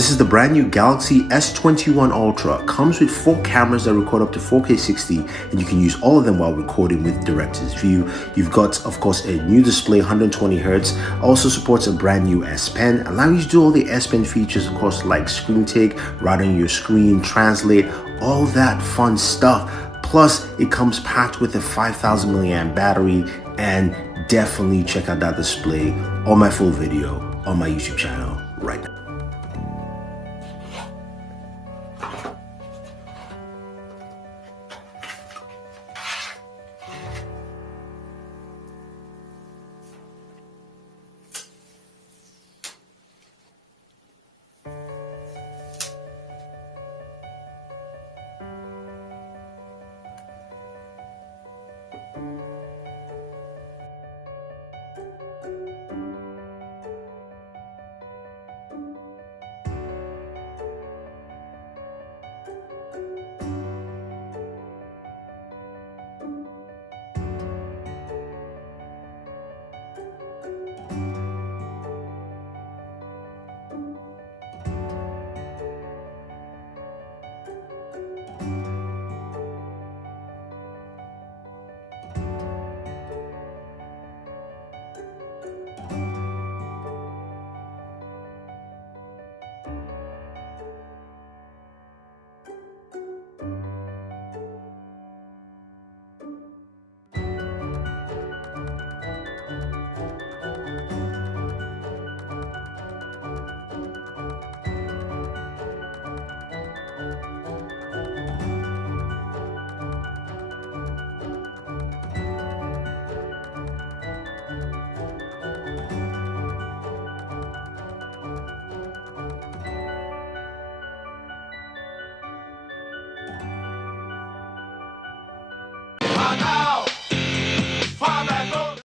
This is the brand new Galaxy S21 Ultra. Comes with 4 cameras that record up to 4K 60, and you can use all of them while recording with director's view. You've got, of course, a new display, 120Hz. Also supports a brand new S Pen, allowing you to do all the S Pen features, of course, like screen take, write on your screen, translate, all that fun stuff. Plus, it comes packed with a 5000 milliamp battery, and definitely check out that display on my full video on my YouTube channel right now.